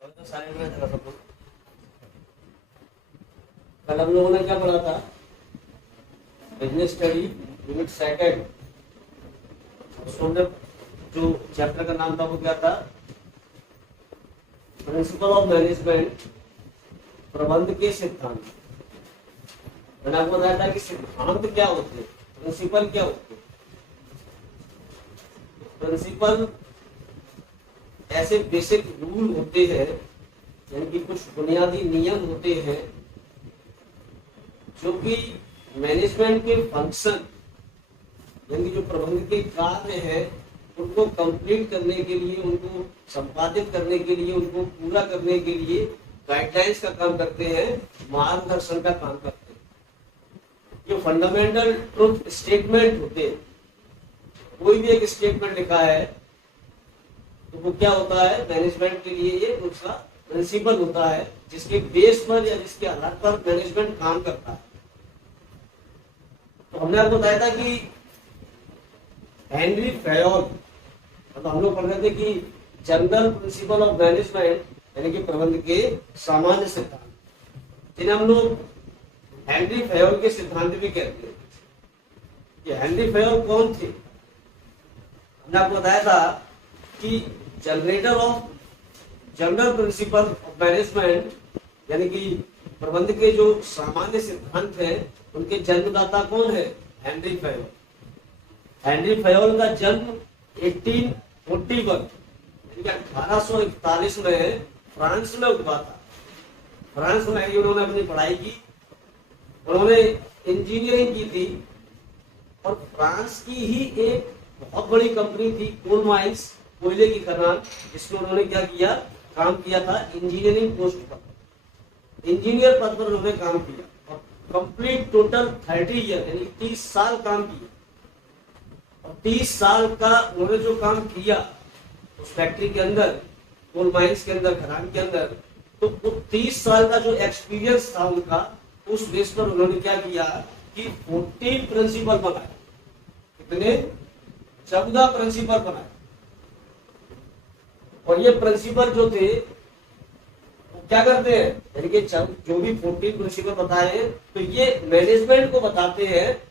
तो साइड में जरा सब लोग। कल हम लोगों ने क्या पढ़ा था? Business study unit second. उसमें जो चैप्टर का नाम था वो क्या था? प्रिंसिपल ऑफ मैनेजमेंट, प्रबंध के सिद्धांत। मैंने आपको बताया था कि सिद्धांत क्या होते हैं, प्रिंसिपल क्या होते हैं। प्रिंसिपल ऐसे बेसिक रूल होते हैं, यानी कि कुछ बुनियादी नियम होते हैं जो कि मैनेजमेंट के फंक्शन, यानी कि जो प्रबंध के कार्य हैं उनको कंप्लीट करने के लिए, उनको संपादित करने के लिए, उनको पूरा करने के लिए गाइडलाइंस का काम करते हैं, मार्गदर्शन का काम करते हैं। जो फंडामेंटल ट्रुथ स्टेटमेंट होते हैं, कोई भी एक स्टेटमेंट लिखा है तो वो क्या होता है? मैनेजमेंट के लिए ये उसका प्रिंसिपल होता है, जिसके बेस पर या जिसके आधार पर मैनेजमेंट काम करता है। तो हमने आपको बताया था कि हेनरी फेयोल, तो हम लोग पढ़ रहे थे कि जनरल प्रिंसिपल ऑफ मैनेजमेंट, यानी कि प्रबंध के सामान्य सिद्धांत, जिन्हें हम लोग हेनरी फेयोल के सिद्धांत भी कहते हैं। कि हेनरी फेयोल कौन थे? हमने आपको बताया था कि generator off general principle of management, यानी कि प्रबंध के जो सामान्य सिद्धांत हैं उनके जन्मदाता कौन है? Henry Fayol. हेनरी फेयोल का जन्म 1841 यानी कि 1841 में फ्रांस में हुआ था। फ्रांस में ही उन्होंने अपनी पढ़ाई की, उन्होंने इंजीनियरिंग की थी, और फ्रांस की ही एक बहुत बड़ी कंपनी थी कोल माइंस, कोयले की खदान, जिसमें उन्होंने क्या किया? काम किया था इंजीनियरिंग पोस्ट पर, इंजीनियर पद पर उन्होंने काम किया, और कंप्लीट टोटल 30 ईयर यानी 30 साल काम किया। और 30 साल का उन्होंने जो काम किया उस फैक्ट्री के अंदर, कोल माइंस के अंदर, खदान के अंदर, तो वो 30 साल का जो एक्सपीरियंस था उनका, उस बेस पर उन्होंने क्या किया कि 14 प्रिंसिपल बनाए। कितने? 14 प्रिंसिपल बनाए। और ये प्रिंसिपल जो थे वो क्या करते हैं, यानी कि जो भी 14 प्रिंसिपल बताए हैं तो ये मैनेजमेंट को बताते हैं,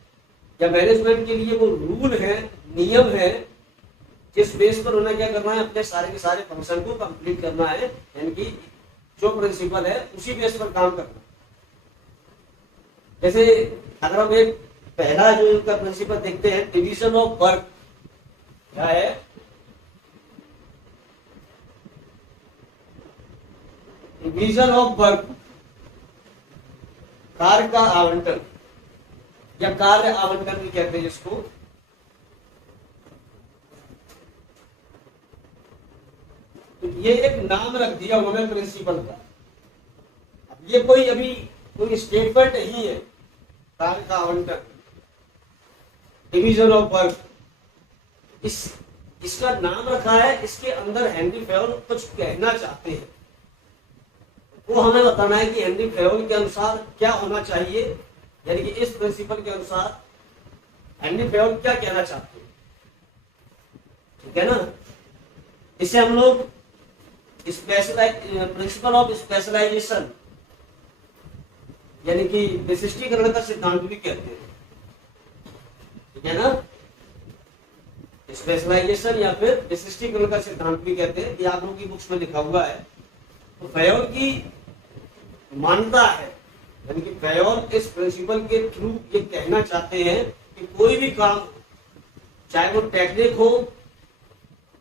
या मैनेजमेंट के लिए वो रूल है, नियम है, जिस बेस पर उन्हें क्या करना है? अपने सारे के सारे फंक्शन को कंप्लीट करना है, यानी कि जो प्रिंसिपल है उसी बेस पर काम करना। जैसे अगर हम एक पहला जो इनका प्रिंसिपल देखते हैं, डिवीजन ऑफ वर्क, क्या है? डिवीजन ऑफ वर्क, कार्य का आवंटन, या कार्य आवंटन भी कहते हैं जिसको। तो ये एक नाम रख दिया उन्होंने प्रिंसिपल का। अब ये कोई अभी कोई स्टेटमेंट नहीं है, कार्य का आवंटन, डिवीजन ऑफ वर्क, इसका नाम रखा है। इसके अंदर हेनरी फेयोल कुछ कहना चाहते हैं, वो हमें बताना है कि हेनरी फेयोल के अनुसार क्या होना चाहिए, यानी कि इस प्रिंसिपल के अनुसार हेनरी फेयोल क्या कहना चाहते हैं। ठीक है ना? इसे हम लोग प्रिंसिपल ऑफ स्पेशलाइजेशन, यानी कि विशिष्टीकरण का सिद्धांत भी कहते हैं। ठीक है ना? स्पेशलाइजेशन या फिर विशिष्टीकरण का सिद्धांत भी कहते हैं। ये आप लोगों की बुक्स में लिखा हुआ है। तो फेयोल की मान्यता है, यानी कि फेयोल इस प्रिंसिपल के थ्रू ये कहना चाहते हैं कि कोई भी काम, चाहे वो टेक्निक हो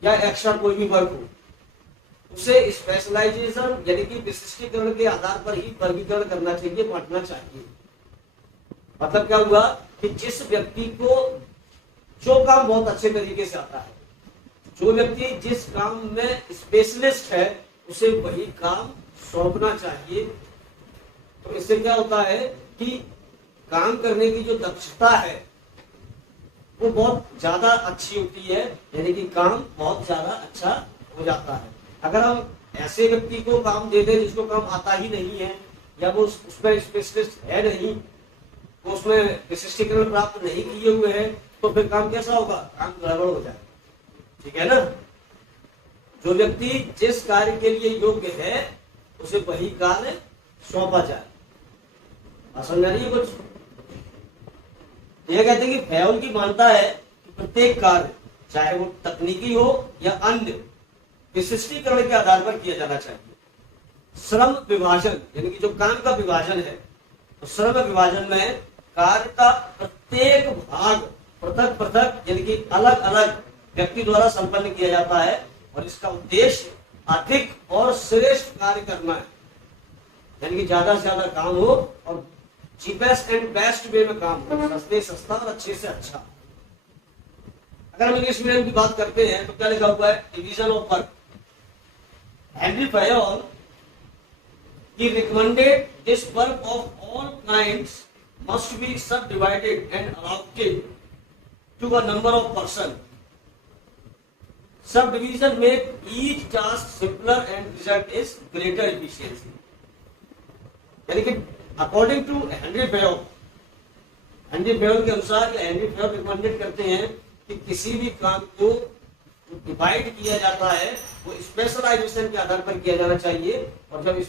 या एक्स्ट्रा कोई भी वर्क हो, उसे स्पेशलाइजेशन यानी कि विशिष्टीकरण के आधार पर ही वर्गीकरण करना चाहिए, बांटना चाहिए। मतलब क्या हुआ कि जिस व्यक्ति को जो काम बहुत अच्छे तरीके से आता है, जो व्यक्ति जिस काम में स्पेशलिस्ट है, उसे वही काम सौंपना चाहिए। तो इससे क्या होता है कि काम करने की जो दक्षता है वो बहुत ज्यादा अच्छी होती है, यानी कि काम बहुत ज्यादा अच्छा हो जाता है। अगर हम ऐसे व्यक्ति को काम दे दें जिसको काम आता ही नहीं है, या वो उसमें स्पेशलिस्ट है नहीं, वो उसमें विशिष्टीकरण प्राप्त नहीं किए हुए हैं, तो फिर काम कैसा होगा? काम गड़बड़ हो जाएगा। ठीक है ना? जो व्यक्ति जिस कार्य के लिए योग्य है उसे वही कार्य सौंपा जाए। समझ आ रही है कुछ? यह कहते हैं कि फैयोल की मानता है कि प्रत्येक कार्य चाहे वो तकनीकी हो या अन्य विशिष्टीकरण के आधार पर किया जाना चाहिए। श्रम विभाजन यानी कि जो काम का विभाजन है, तो श्रम विभाजन में कार्य का प्रत्येक भाग पृथक पृथक यानी कि अलग अलग व्यक्ति द्वारा संपन्न किया जाता है और इसका उद्देश्य अधिक और श्रेष्ठ कार्य करना है, यानी कि ज्यादा से ज्यादा काम हो और चीपेस्ट एंड बेस्ट वे में काम हो, सस्ते सस्ता और अच्छे से अच्छा। अगर हम इंग्लिश मीडियम की बात करते हैं तो क्या लिखा हुआ है? Division of work. Henri Fayol he recommended this work of all kinds must be subdivided and allotted to a number of persons. Subdivision make each task simpler and result is greater efficiency. यानी कि according to Henry फैयोल के अनुसार Henry फैयोल recommended करते हैं कि किसी भी काम को डिवाइड किया जाता है वो स्पेशलाइजेशन के आधार पर किया जाना चाहिए, और जब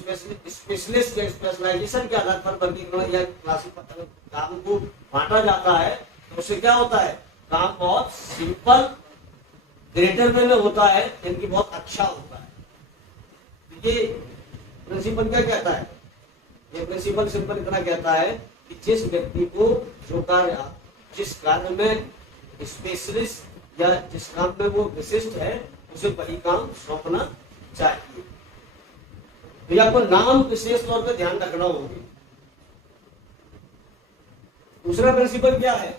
स्पेशलिस्ट या स्पेशलाइजेशन के आधार पर वर्गीकरण या क्लासिफाई काम को बांटा जाता है तो उससे क्या होता है? काम बहुत सिंपल ग्रेटर वे में होता है, यानी कि बहुत अच्छा होता है। ये प्रिंसिपल क्या कहता है? ये प्रिंसिपल सिंपल इतना कहता है कि जिस व्यक्ति को जो कार्य जिस कार्य में स्पेशलिस्ट या जिस काम में वो विशिष्ट है उसे वही काम सौंपना चाहिए। तो आपको नाम विशेष तौर पर ध्यान रखना होगा। दूसरा प्रिंसिपल क्या है?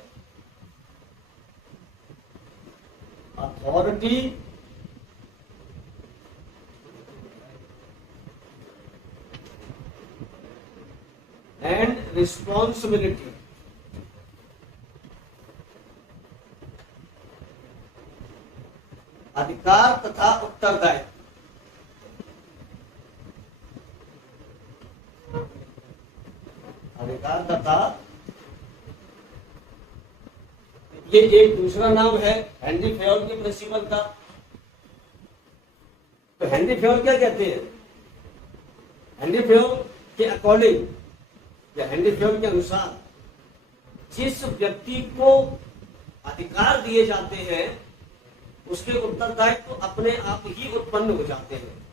Authority and responsibility. अधिकार तथा उत्तरदायित्व। अधिकार तथा, ये एक दूसरा नाम है हेनरी फैयोल के प्रिंसिपल का। तो हेनरी फैयोल क्या कहते हैं? हेनरी फैयोल के अकॉर्डिंग या हेनरी फैयोल के अनुसार जिस व्यक्ति को अधिकार दिए जाते हैं उसके उत्तरदायित्व तो अपने आप ही उत्पन्न हो जाते हैं।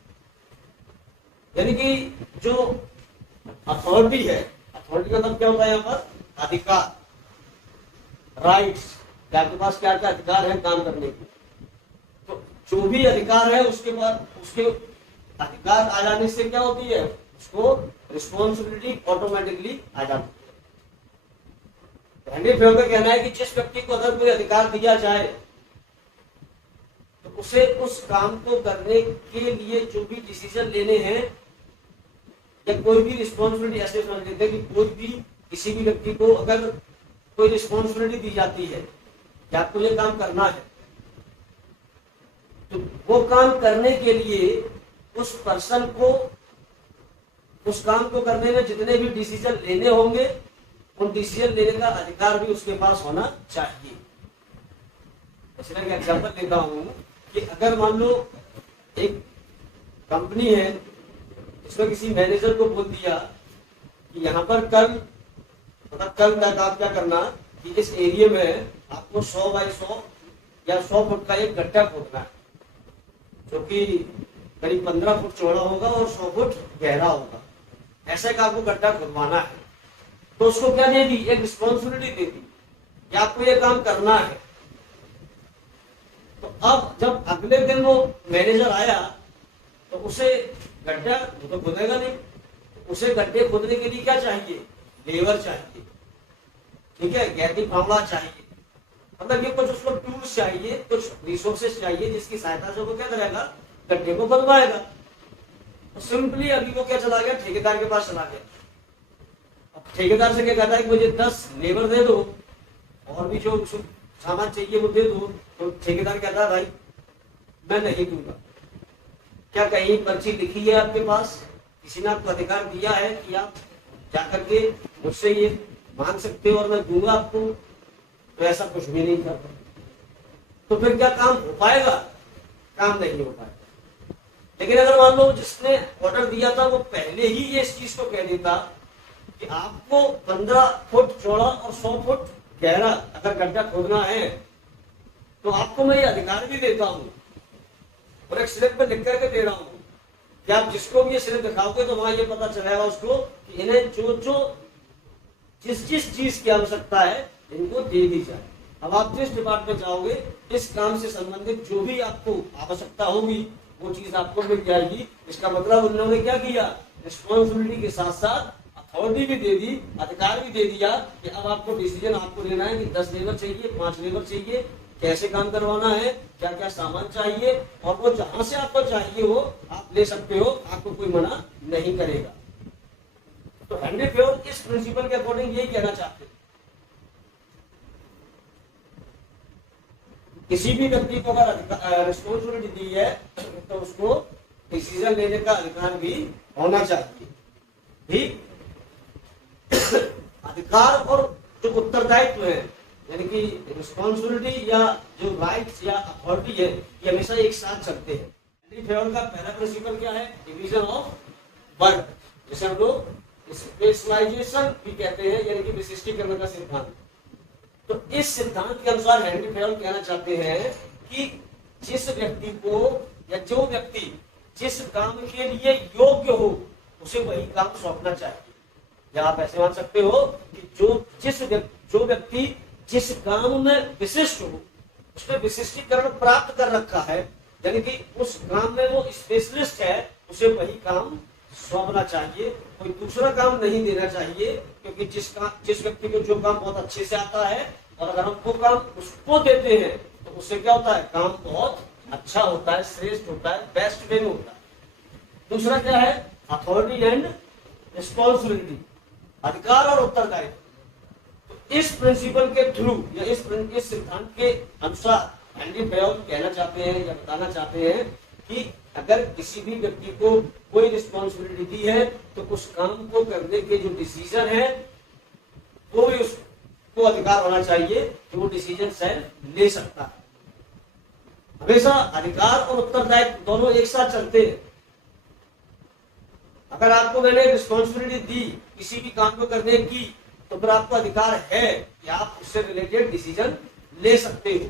यानी कि जो अथॉरिटी है, अथॉरिटी का मतलब क्या होता है? यहाँ पर अधिकार, राइट्स, आपके पास क्या क्या अधिकार है काम करने के। तो जो भी अधिकार है उसके बाद उसके अधिकार आ जाने से क्या होती है? उसको रिस्पॉन्सिबिलिटी ऑटोमेटिकली आ जाती है। हेनरी फैयोल का कहना है कि जिस व्यक्ति को अगर कोई अधिकार दिया जाए तो उसे उस काम को करने के लिए जो भी डिसीजन लेने हैं या कोई भी रिस्पॉन्सिबिलिटी, ऐसे समझ लेते हैं कि कोई भी किसी भी व्यक्ति को अगर कोई रिस्पॉन्सिबिलिटी दी जाती है कि आपको ये काम करना है, तो वो काम करने के लिए उस पर्सन को उस काम को करने में जितने भी डिसीजन लेने होंगे उन डिसीजन लेने का अधिकार भी उसके पास होना चाहिए। इसलिए मैं एग्जाम्पल लेता हूं कि अगर मान लो एक कंपनी है, इसमें किसी मैनेजर को बोल दिया कि यहाँ पर कल तक आप क्या करना कि इस एरिया में आपको 100 बाई 100 या 100 फुट का एक गड्ढा खोदना है, जो कि करीब 15 फुट चौड़ा होगा और 100 फुट गहरा होगा। ऐसे का आपको गड्ढा खुदवाना है। तो उसको क्या दे दी? एक रिस्पॉन्सिबिलिटी दे दी कि आपको ये काम करना है। तो अब जब अगले दिन वो मैनेजर आया तो उसे गड्ढा तो खुदेगा नहीं, उसे गड्ढे खोदने के लिए क्या चाहिए? लेबर चाहिए, ठीक है, गैती फावड़ा चाहिए, मतलब ये कुछ उसको टूल्स चाहिए, कुछ रिसोर्सेस चाहिए जिसकी सहायता से वो क्या करेगा? गड्ढे को खुदवाएगा। तो सिंपली अभी वो क्या चला गया? ठेकेदार के पास चला गया। अब ठेकेदार से क्या कहता है कि मुझे 10 लेबर दे दो और भी जो सामान चाहिए वो दे दो। तो ठेकेदार कहता है भाई मैं नहीं दूंगा। क्या कहीं पर्ची लिखी है आपके पास? किसी ने आपको अधिकार दिया है कि आप जाकर के मुझसे ये मांग सकते हो और मैं दूंगा आपको? तो ऐसा कुछ भी नहीं करता। तो फिर क्या काम हो पाएगा? काम नहीं हो पाएगा। लेकिन अगर मान लो जिसने ऑर्डर दिया था वो पहले ही ये इस चीज को कह देता कि आपको 15 फुट चौड़ा और 100 फुट गहरा अगर गड्ढा खोदना है तो आपको मैं ये अधिकार भी देता हूं और एक स्लिप पर लिख करके दे रहा हूं कि आप जिसको भी ये स्लिप दिखाओगे तो वहां ये पता चलेगा उसको कि इन्हें जो जिस चीज की आवश्यकता है इनको दे दी जाए। अब आप जिस डिपार्टमेंट जाओगे इस काम से संबंधित जो भी आपको आवश्यकता होगी वो चीज आपको मिल जाएगी। इसका मतलब उन्होंने क्या किया, रिस्पॉन्सिबिलिटी के साथ साथ अथॉरिटी भी दे दी, अधिकार भी दे दिया कि अब आपको डिसीजन आपको लेना है कि 10 लेबर चाहिए, 5 लेबर चाहिए, कैसे काम करवाना है, क्या क्या सामान चाहिए, और वो जहां से आपको चाहिए वो आप ले सकते हो, आपको कोई मना नहीं करेगा। तो हेनरी फेयोल इस प्रिंसिपल के अकॉर्डिंग यही कहना चाहते हैं, किसी भी व्यक्ति को अगर रिस्पॉन्सिबिलिटी दी है तो उसको डिसीजन लेने का अधिकार भी होना चाहिए। ठीक, अधिकार और जो उत्तरदायित्व है यानी कि रिस्पॉन्सिबिलिटी या जो राइट्स या अथॉरिटी है ये हमेशा एक साथ चलते हैं। हेनरी फेयोल का पहला प्रिंसिपल क्या है, डिवीजन ऑफ वर्क, जिसे हम लोग स्पेशलाइजेशन भी कहते हैं, यानी कि विशिष्टीकरण का सिद्धांत। तो इस सिद्धांत के अनुसार हेनरी फेयोल कहना चाहते हैं कि जिस व्यक्ति को या जो व्यक्ति जिस काम के लिए योग्य हो उसे वही काम सौंपना चाहिए। या आप ऐसे मान सकते हो कि जो व्यक्ति जिस काम में विशिष्ट हो उसमें विशिष्टीकरण प्राप्त कर रखा है, यानी कि उस काम में वो स्पेशलिस्ट है, उसे वही काम सौंपना चाहिए, कोई दूसरा काम नहीं देना चाहिए। क्योंकि जिस व्यक्ति को जो काम बहुत अच्छे से आता है और अगर हम वो काम उसको देते हैं तो उससे क्या होता है, काम बहुत अच्छा होता है, श्रेष्ठ होता है, बेस्ट वे में होता है। दूसरा क्या है, अथॉरिटी एंड रिस्पॉन्सिबिलिटी, अधिकार और उत्तरदायित्व। तो इस प्रिंसिपल के थ्रू या इस सिद्धांत के अनुसार हेनरी फेयोल कहना चाहते हैं या बताना चाहते हैं कि अगर किसी भी व्यक्ति को कोई रिस्पॉन्सिबिलिटी दी है तो उस काम को करने के जो डिसीजन है वो भी उसको अधिकार होना चाहिए कि वो डिसीजन सेल्फ ले सकता है। हमेशा अधिकार और उत्तरदायित्व दोनों एक साथ चलते हैं। अगर आपको मैंने रिस्पॉन्सिबिलिटी दी किसी भी काम को करने की तो फिर आपको अधिकार है कि आप उससे रिलेटेड डिसीजन ले सकते हो,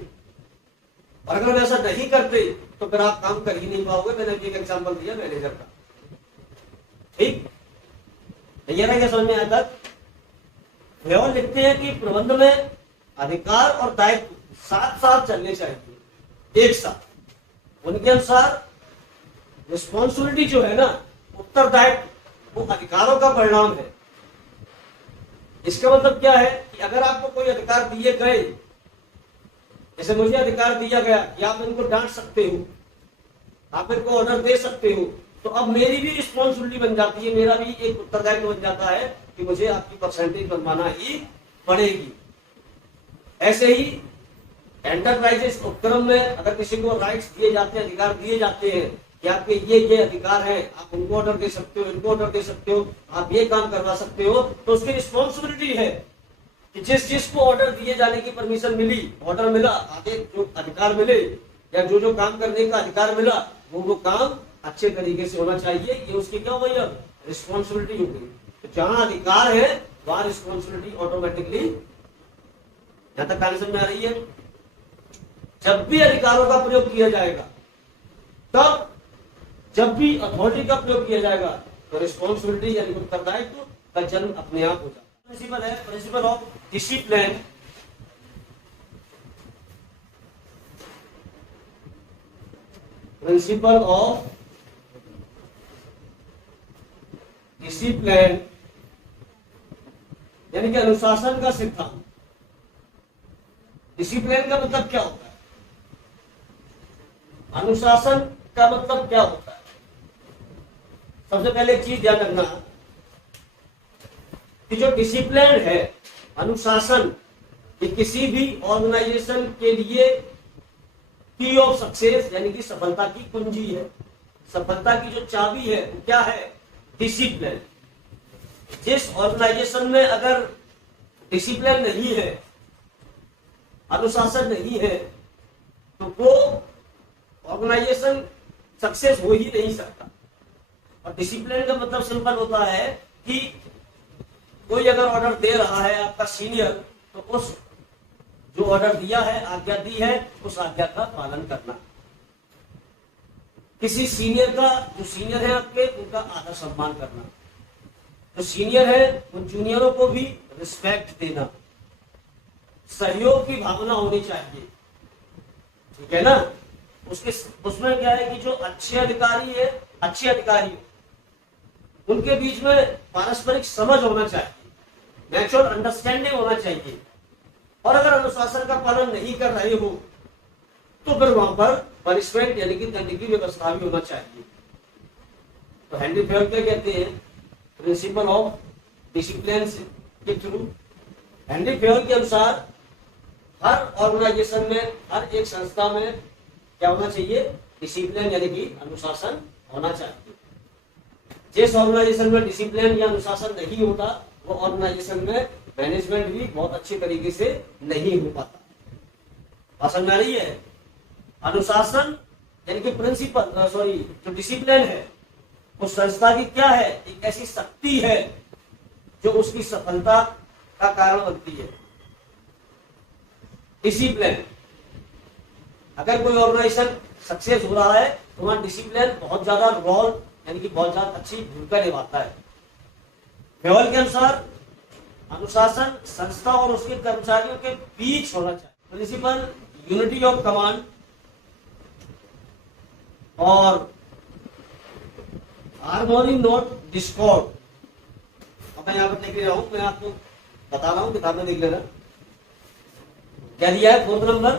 और अगर हम ऐसा नहीं करते तो फिर आप काम कर ही नहीं पाओगे। मैंने अभी एक एग्जांपल दिया मैनेजर का। ठीक, ये ना क्या समझ में आया तक? फेयोल लिखते हैं कि प्रबंध में अधिकार और दायित्व साथ साथ चलने चाहिए, एक साथ। उनके अनुसार रिस्पॉन्सिबिलिटी जो है ना, उत्तरदायित्व, वो अधिकारों का परिणाम है। इसका मतलब क्या है कि अगर आपको कोई अधिकार दिए गए, जैसे मुझे अधिकार दिया गया कि आप इनको डांट सकते हो, आप इनको ऑर्डर दे सकते हो, तो अब मेरी भी रिस्पॉन्सिबिलिटी बन जाती है, मेरा भी एक उत्तरदायित्व बन जाता है कि मुझे आपकी परसेंटेज बनवाना ही पड़ेगी। ऐसे ही एंटरप्राइजेस उपक्रम में अगर किसी को राइट्स दिए जाते हैं, अधिकार दिए जाते हैं कि आपके ये अधिकार है, आप उनको ऑर्डर दे सकते हो, इनको ऑर्डर दे सकते हो, आप ये काम करवा सकते हो, तो उसकी रिस्पॉन्सिबिलिटी है कि जिसको ऑर्डर दिए जाने की परमिशन मिली, ऑर्डर मिला, आगे जो अधिकार मिले या जो काम करने का अधिकार मिला वो काम अच्छे तरीके से होना चाहिए। ये उसकी क्या हुई, रिस्पॉन्सिबिलिटी हो गई। तो जहां अधिकार है वहां रिस्पॉन्सिबिलिटी ऑटोमेटिकली। यहां तक कहानी समझ में आ रही है? जब भी अधिकारों का प्रयोग किया जाएगा, तब जब भी अथॉरिटी का प्रयोग किया जाएगा तो रिस्पॉन्सिबिलिटी यानी उत्तरदायित्व का जन्म अपने आप हो जाएगा। प्रिंसिपल है principle of discipline. Principle of discipline यानी कि अनुशासन का सिद्धांत। डिसिप्लिन का मतलब क्या होता है, अनुशासन का मतलब क्या होता है? सबसे पहले एक चीज ध्यान रखना कि जो डिसिप्लिन है, अनुशासन, ये किसी भी ऑर्गेनाइजेशन के लिए की ऑफ सक्सेस यानी कि सफलता की कुंजी है। सफलता की जो चाबी है वो क्या है, डिसिप्लिन। जिस ऑर्गेनाइजेशन में अगर डिसिप्लिन नहीं है, अनुशासन नहीं है, तो वो ऑर्गेनाइजेशन सक्सेस हो ही नहीं सकता। और डिसिप्लिन का मतलब सिंपल होता है कि कोई अगर ऑर्डर दे रहा है आपका सीनियर, तो उस जो ऑर्डर दिया है, आज्ञा दी है, उस आज्ञा का पालन करना। किसी सीनियर का, जो सीनियर है आपके, उनका आदर सम्मान करना। जो सीनियर है उन जूनियरों को भी रिस्पेक्ट देना। सहयोग की भावना होनी चाहिए, ठीक है ना। उसमें क्या है कि जो अच्छे अधिकारी उनके बीच में पारस्परिक समझ होना चाहिए, म्यूचुअल अंडरस्टैंडिंग होना चाहिए। और अगर अनुशासन का पालन नहीं कर रहे हो तो फिर वहां पर पनिशमेंट यानी कि दंड की व्यवस्था भी होना चाहिए। तो हेनरी फेयर क्या कहते हैं, प्रिंसिपल ऑफ डिसिप्लिन के थ्रू, हेनरी फेयर के अनुसार हर ऑर्गेनाइजेशन में, हर एक संस्था में क्या होना चाहिए, डिसिप्लिन यानी कि अनुशासन होना चाहिए। जिस ऑर्गेनाइजेशन में डिसिप्लिन या अनुशासन नहीं होता, वो ऑर्गेनाइजेशन में मैनेजमेंट भी बहुत अच्छे तरीके से नहीं हो पाता। बात समझ में आ रही है। अनुशासन यानी कि जो डिसिप्लिन है, उस संस्था की क्या है, एक ऐसी शक्ति है जो उसकी सफलता का कारण बनती है। डिसिप्लिन, अगर कोई ऑर्गेनाइजेशन सक्सेस हो रहा है तो वहां डिसिप्लिन बहुत ज्यादा रोल यानी कि बहुत ज्यादा अच्छी भूमिका निभाता है। फेयर के अनुसार अनुशासन संस्था और उसके कर्मचारियों के बीच होना चाहिए। प्रिंसिपल यूनिटी ऑफ कमांड और हार्मोनी नॉट डिस्कॉर्ड। अब मैं यहाँ पर लिख रहा हूं, मैं आपको बता रहा हूं, किताब में देख लेना। क्या दिया है 4 number,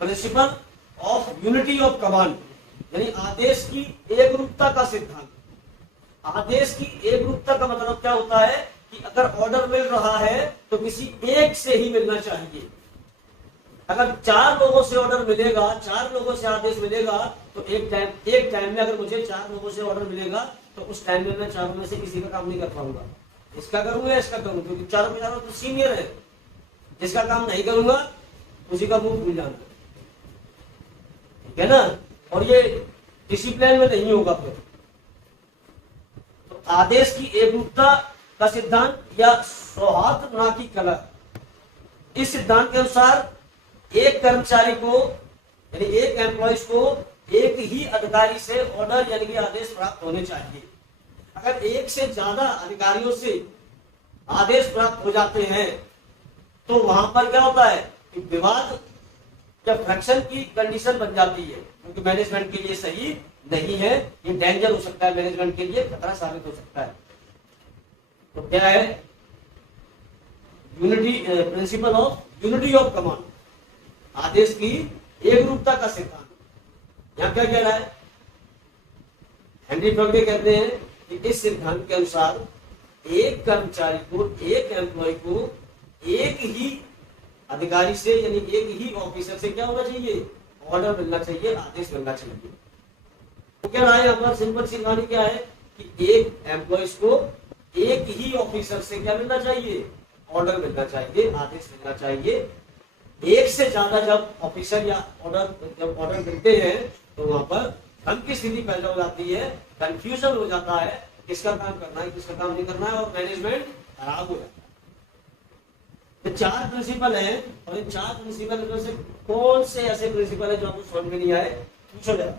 principal of unity of command यानी आदेश की एकरूपता का सिद्धांत। आदेश की एकरूपता का मतलब क्या होता है कि अगर ऑर्डर मिल रहा है तो किसी एक से ही मिलना चाहिए। अगर 4 लोगों से ऑर्डर मिलेगा, 4 लोगों से आदेश मिलेगा, तो एक टाइम में अगर मुझे 4 लोगों से ऑर्डर मिलेगा तो उस टाइम में मैं 4 में से किसी का काम नहीं कर पाऊंगा। इसका करूंगा या इसका करूंगा, क्योंकि चारों के चारों तो सीनियर है। जिसका काम नहीं करूंगा उसी का मुंह भूल जाना, ठीक है ना। और ये डिसिप्लिन में नहीं होगा फिर। तो आदेश की एकरूपता का सिद्धांत या सौहार्द ना की कला, इस सिद्धांत के अनुसार एक कर्मचारी को यानी एक एम्प्लॉइज को एक ही अधिकारी से ऑर्डर यानी कि आदेश प्राप्त होने चाहिए। अगर एक से ज्यादा अधिकारियों से आदेश प्राप्त हो जाते हैं तो वहां पर क्या होता है कि विवाद या फ्रैक्शन की कंडीशन बन जाती है, क्योंकि मैनेजमेंट के लिए सही नहीं है। ये डेंजर हो सकता है, मैनेजमेंट के लिए खतरा साबित हो सकता है। तो क्या है principle of unity of command, आदेश की एकरूपता का सिद्धांत। यहां क्या कह रहा है, हेनरी फेयर कहते हैं कि इस सिद्धांत के अनुसार एक कर्मचारी को, एक एम्प्लॉय को एक ही अधिकारी से यानी एक ही ऑफिसर से क्या होना चाहिए, ऑर्डर मिलना चाहिए, आदेश मिलना चाहिए। तो क्या रहा है यहाँ पर सिंपल सी कहानी क्या है कि एक एम्प्लॉय को एक ही ऑफिसर से क्या मिलना चाहिए, ऑर्डर मिलना चाहिए, आदेश मिलना चाहिए। एक से ज्यादा जब ऑफिसर या ऑर्डर मिलते हैं तो वहां पर भ्रम की स्थिति पैदा हो जाती है, कंफ्यूजन हो जाता है, किसका काम करना है किसका काम नहीं करना है, और मैनेजमेंट खराब हो जाता है। तो 4 प्रिंसिपल हैं और इन 4 प्रिंसिपल में से कौन से ऐसे प्रिंसिपल है जो आपको समझ में नहीं आए, पूछो जरा।